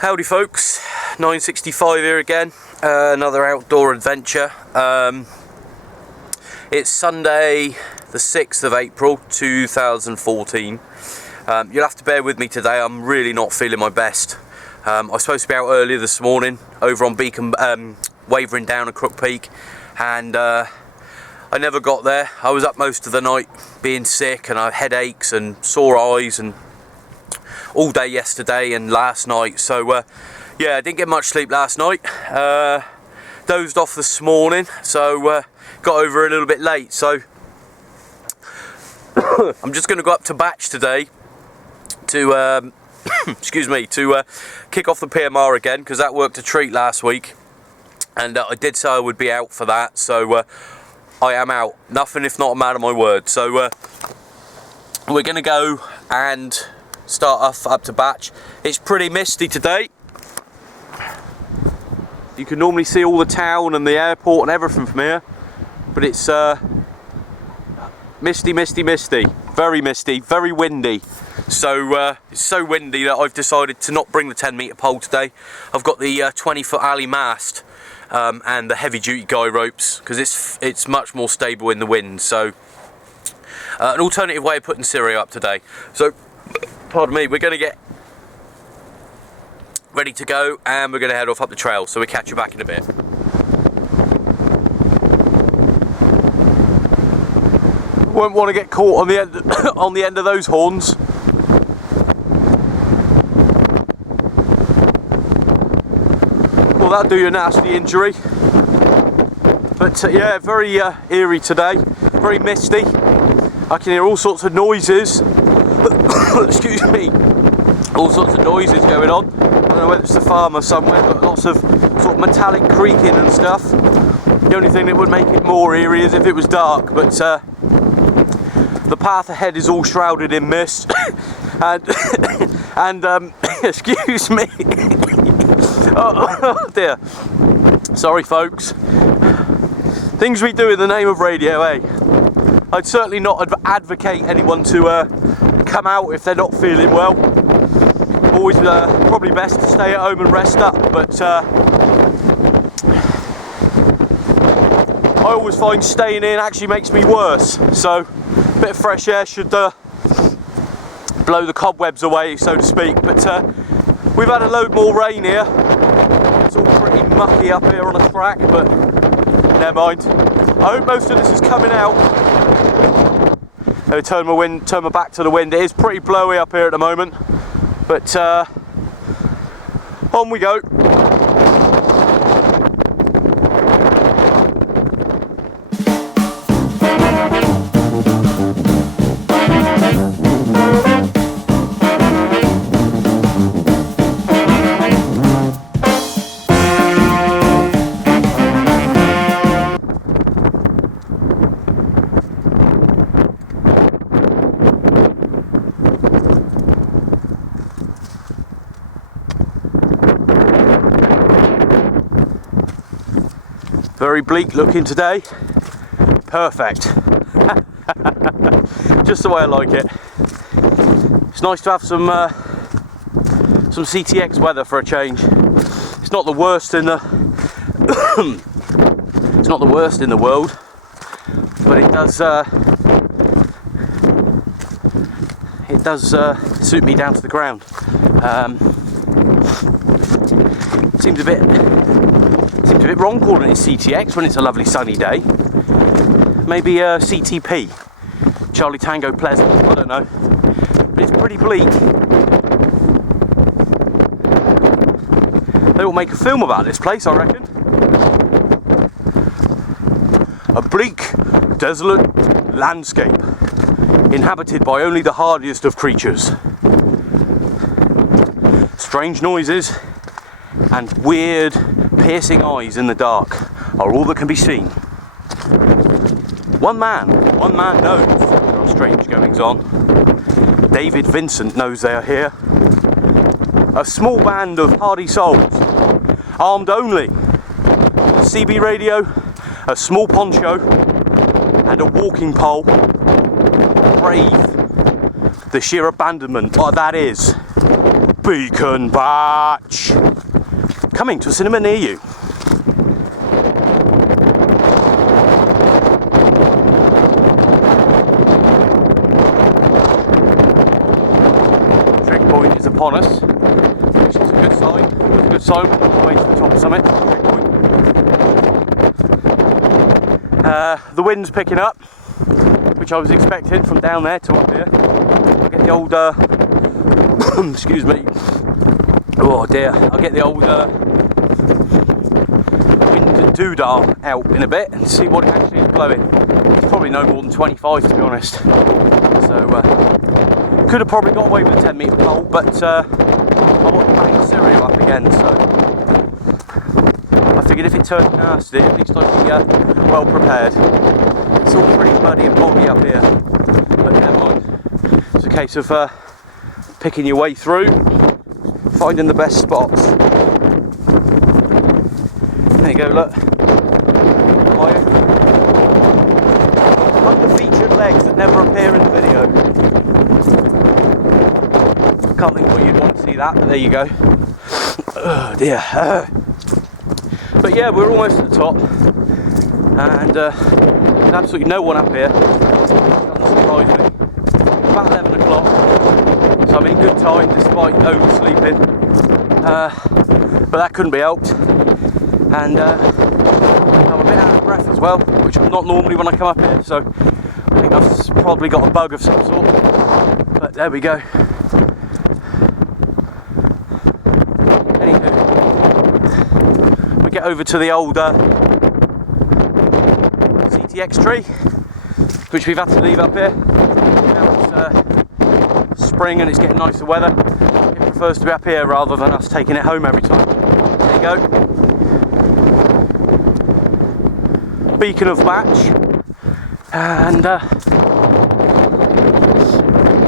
Howdy folks, 965 here again, another outdoor adventure. It's Sunday the 6th of April 2014. You'll have to bear with me today, I'm really not feeling my best. I was supposed to be out earlier this morning over on Beacon, Wavering Down and Crook Peak, and I never got there. I was up most of the night being sick, and I had headaches and sore eyes and all day yesterday and last night, so yeah, I didn't get much sleep last night. Dozed off this morning, so got over a little bit late, so I'm just going to go up to Batch today to excuse me, to kick off the PMR again, because that worked a treat last week, and I did say I would be out for that, so I am out. Nothing if not a man of my word. So we're going to go and start off up to Batch. It's pretty misty today. You can normally see all the town and the airport and everything from here, but it's misty, very misty, very windy. So it's so windy that I've decided to not bring the 10-metre pole today. I've got the 20-foot alley mast and the heavy-duty guy ropes, because it's much more stable in the wind. So an alternative way of putting Syria up today. So pardon me, we're going to get ready to go and we're going to head off up the trail, so we'll catch you back in a bit. Won't want to get caught on the end on the end of those horns. Well, that'll do you a nasty injury. But yeah, very eerie today, very misty. I can hear all sorts of noises. Excuse me, all sorts of noises going on. I don't know whether it's the farmer somewhere, but lots of sort of metallic creaking and stuff. The only thing that would make it more eerie is if it was dark, but the path ahead is all shrouded in mist. and excuse me. Oh dear. Sorry folks. Things we do in the name of radio, eh? I'd certainly not advocate anyone to come out if they're not feeling well. Always probably best to stay at home and rest up, but I always find staying in actually makes me worse, so a bit of fresh air should blow the cobwebs away, so to speak. But we've had a load more rain here. It's all pretty mucky up here on a track, but never mind. I hope most of this is coming out. Let me turn my back to the wind. It is pretty blowy up here at the moment, but on we go. Very bleak looking today. Perfect. Just the way I like it. It's nice to have some CTX weather for a change. It's not the worst in the it's not the worst in the world, but it does suit me down to the ground. Seems a bit wrong calling it CTX when it's a lovely sunny day. Maybe CTP, Charlie Tango Pleasant, I don't know. But it's pretty bleak. They will make a film about this place, I reckon. A bleak, desolate landscape, inhabited by only the hardiest of creatures. Strange noises and weird, piercing eyes in the dark are all that can be seen. One man knows there are strange goings on. David Vincent knows they are here. A small band of hardy souls, armed only with a CB radio, a small poncho, and a walking pole, brave the sheer abandonment that is Beacon Batch, coming to a cinema near you. Checkpoint is upon us, which is a good sign. It's a good sign. We're on the way to the top of summit. The wind's picking up, which I was expecting from down there to up here. I'll get the old excuse me. Oh dear, I'll get the old wind doodah out in a bit and see what it actually is blowing. It's probably no more than 25 to be honest. So could have probably got away with a 10-metre pole, but I want to bang cereal up again, so I figured if it turned nasty, at least I'd be well prepared. It's all pretty muddy and boggy up here, but never mind. It's a case of picking your way through, finding the best spots. There you go, look. Like the featured legs that never appear in the video. Can't think what you'd want to see that, but there you go. Oh dear. But yeah, we're almost at the top, and there's absolutely no one up here. Doesn't surprise me. It's about 11 o'clock, so I'm in good time despite oversleeping. But that couldn't be helped, and I'm a bit out of breath as well, which I'm not normally when I come up here. So I think I've probably got a bug of some sort. But there we go. Get over to the old CTX tree, which we've had to leave up here. Now it's spring and it's getting nicer weather. It prefers to be up here rather than us taking it home every time. There you go. Beacon of Batch. And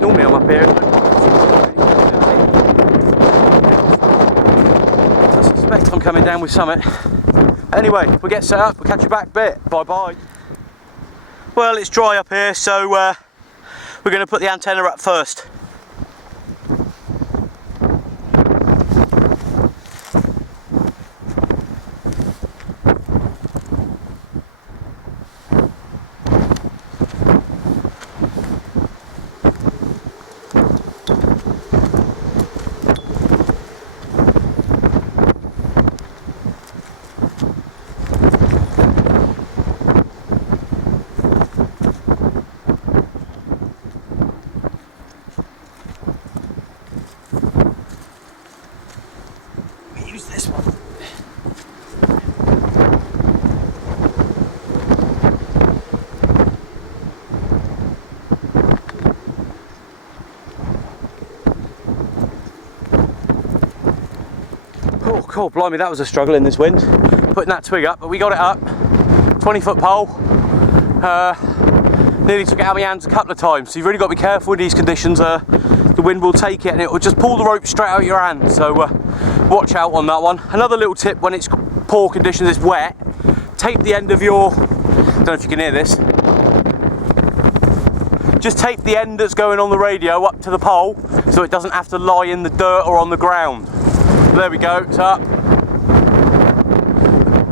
normally I'm up here. I'm coming down with Summit. Anyway, we'll get set up, we'll catch you back bit. Bye bye. Well, it's dry up here, so we're going to put the antenna up first. Use this one. Oh, cool, blimey, that was a struggle in this wind, putting that twig up, but we got it up. 20-foot pole. Nearly took it out of my hands a couple of times, so you've really got to be careful in these conditions. The wind will take it and it will just pull the rope straight out of your hand, so watch out on that one. Another little tip when it's poor conditions, it's wet, tape the end of your, I don't know if you can hear this, just tape the end that's going on the radio up to the pole so it doesn't have to lie in the dirt or on the ground. There we go, it's up.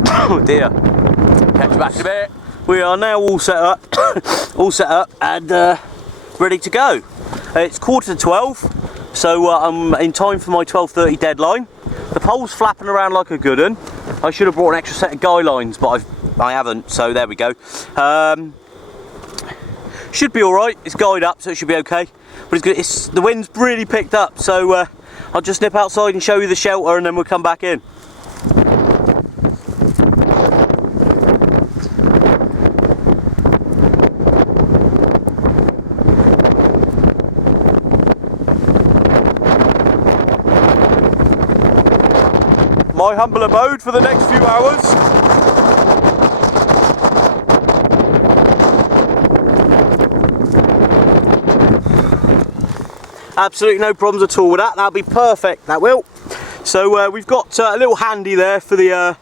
Oh dear, catch you back in a bit. We are now all set up, and ready to go. It's 11:45, so I'm in time for my 12:30 deadline. The pole's flapping around like a good one. I should have brought an extra set of guy lines, but I haven't, so there we go. Should be alright, it's guyed up, so it should be okay. But it's good. The wind's really picked up, so I'll just nip outside and show you the shelter and then we'll come back in. My humble abode for the next few hours. Absolutely no problems at all with that. That'll be perfect, that will. So we've got a little handy there for the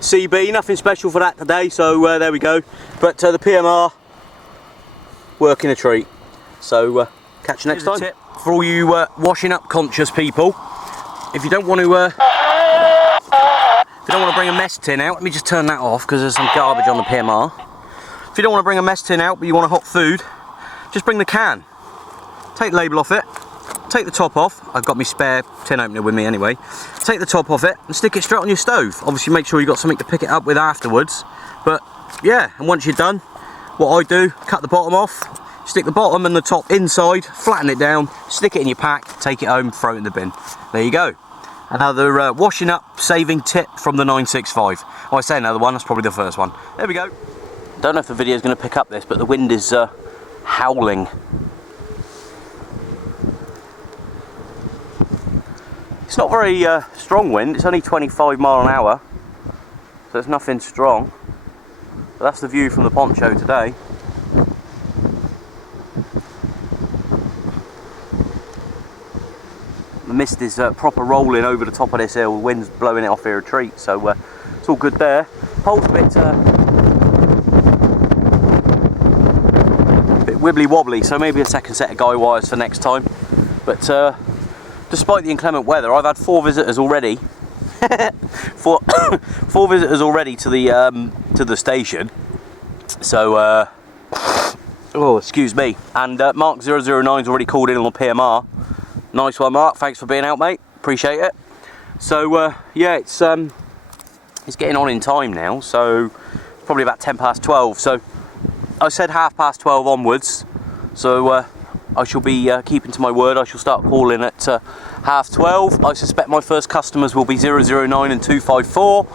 CB. Nothing special for that today, so there we go. But the PMR, working a treat. So catch you next time. Tip for all you washing up conscious people. if you don't want to bring a mess tin out, let me just turn that off because there's some garbage on the PMR. If you don't want to bring a mess tin out but you want a hot food, just bring the can. Take the label off it, take the top off. I've got my spare tin opener with me anyway. Take the top off it and stick it straight on your stove. Obviously make sure you've got something to pick it up with afterwards. But yeah, and once you're done, what I do, cut the bottom off, stick the bottom and the top inside, flatten it down, stick it in your pack, take it home, throw it in the bin. There you go. Another washing up saving tip from the 965. Oh, I say another one, that's probably the first one. There we go. Don't know if the video is going to pick up this, but the wind is howling. It's not very strong wind, it's only 25 mile an hour, so it's nothing strong. But that's the view from the poncho today. The mist is proper rolling over the top of this hill, the wind's blowing it off here a treat, so it's all good there. Pole's a bit wibbly wobbly, so maybe a second set of guy wires for next time. But despite the inclement weather, I've had 4 visitors already. four visitors already to the station. So oh, excuse me. And Mark 009's already called in on the PMR. Nice one, Mark. Thanks for being out, mate. Appreciate it. So yeah, it's getting on in time now. So probably about 10 past 12. So I said 12:30 onwards. So I shall be keeping to my word. I shall start calling at 12:30. I suspect my first customers will be 009 and 254.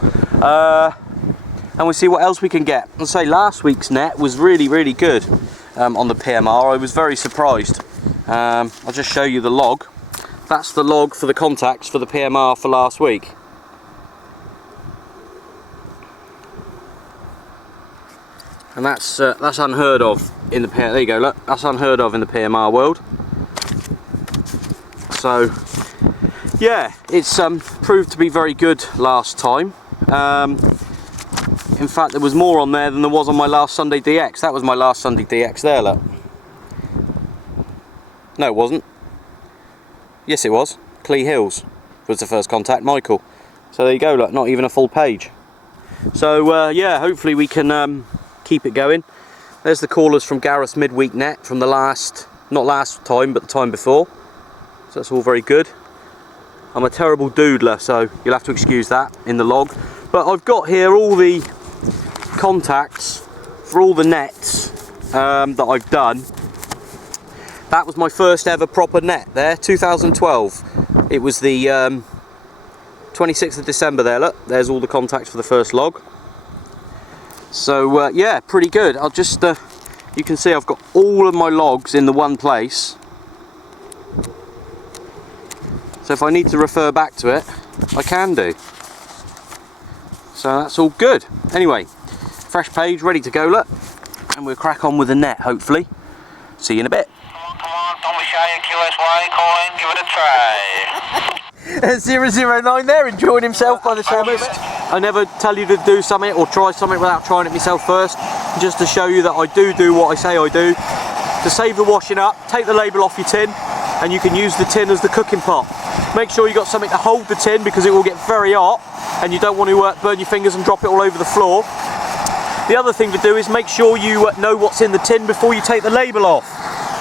And we'll see what else we can get. I'll say last week's net was really good on the PMR. I was very surprised. I'll just show you the log. That's the log for the contacts for the PMR for last week. And that's unheard of in the PMR. There you go, look, that's unheard of in the PMR world. So yeah, it's proved to be very good last time. In fact, there was more on there than there was on my last Sunday DX. That was my last Sunday DX there, look. No, it wasn't. Yes, it was. Clee Hills was the first contact, Michael. So there you go, look, not even a full page. So yeah, hopefully we can keep it going. There's the callers from Gareth's midweek net from the not last time, but the time before. So that's all very good. I'm a terrible doodler, so you'll have to excuse that in the log. But I've got here all the contacts for all the nets that I've done. That was my first ever proper net there, 2012. It was the 26th of December there, look. There's all the contacts for the first log. So yeah, pretty good. I'll just, you can see I've got all of my logs in the one place. So if I need to refer back to it, I can do. So that's all good. Anyway, fresh page, ready to go, look. And we'll crack on with the net, hopefully. See you in a bit. Come on, don't be shy, QSY, call in, give it a try. 009 there, enjoying himself by the sound of it. I never tell you to do something or try something without trying it myself first, just to show you that I do what I say I do. To save the washing up, take the label off your tin, and you can use the tin as the cooking pot. Make sure you've got something to hold the tin because it will get very hot, and you don't want to burn your fingers and drop it all over the floor. The other thing to do is make sure you know what's in the tin before you take the label off.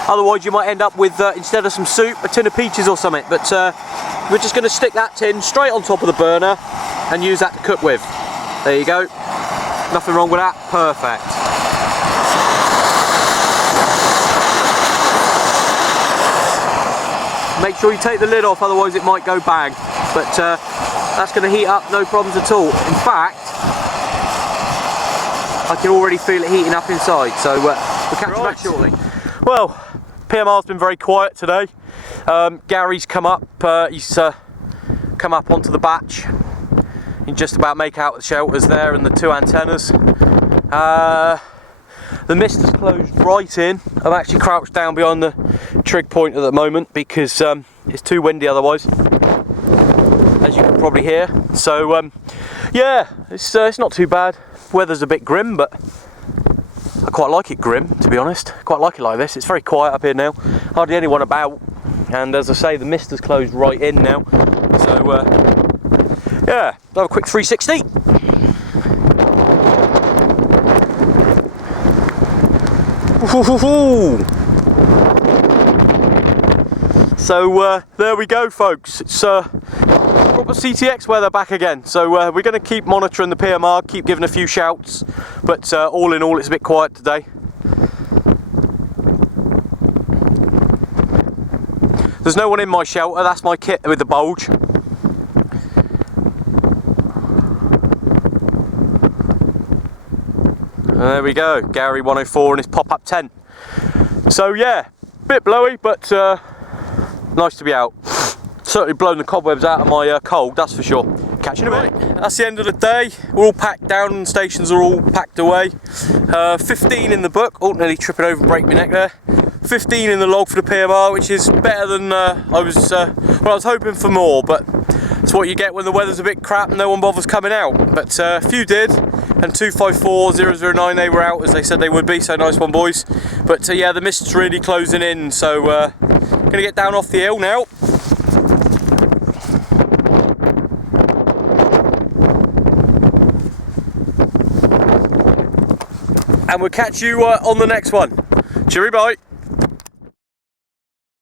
Otherwise you might end up with, instead of some soup, a tin of peaches or something. But we're just going to stick that tin straight on top of the burner and use that to cook with. There you go. Nothing wrong with that. Perfect. Make sure you take the lid off, otherwise it might go bang. But that's going to heat up, no problems at all. In fact, I can already feel it heating up inside. So we'll catch you back shortly. Well, PMR's been very quiet today. Gary's come up, he's come up onto the batch. You can just about make out the shelters there and the 2 antennas. The mist has closed right in. I'm actually crouched down behind the trig point at the moment because it's too windy otherwise, as you can probably hear. So yeah, it's not too bad. Weather's a bit grim, but I quite like it grim, to be honest. Quite like it like this. It's very quiet up here now. Hardly anyone about. And as I say, the mist has closed right in now. So yeah, have a quick 360. So there we go, folks. It's proper CTX weather back again. So we're going to keep monitoring the PMR, keep giving a few shouts, but all in all, it's a bit quiet today. There's no one in my shelter. That's my kit with the bulge. There we go, Gary 104 and his pop-up tent. So yeah, bit blowy, but nice to be out. Certainly blown the cobwebs out of my cold, that's for sure. Catch you in a bit. That's the end of the day. We're all packed down, stations are all packed away. 15 in the book. Oh, nearly tripping over and break my neck there. 15 in the log for the PMR, which is better than I was hoping for more, but it's what you get when the weather's a bit crap and no one bothers coming out. But a few did, and 254009 they were out as they said they would be, so nice one, boys. But yeah, the mist's really closing in, so gonna get down off the hill now. And we'll catch you on the next one. Cheery, bye.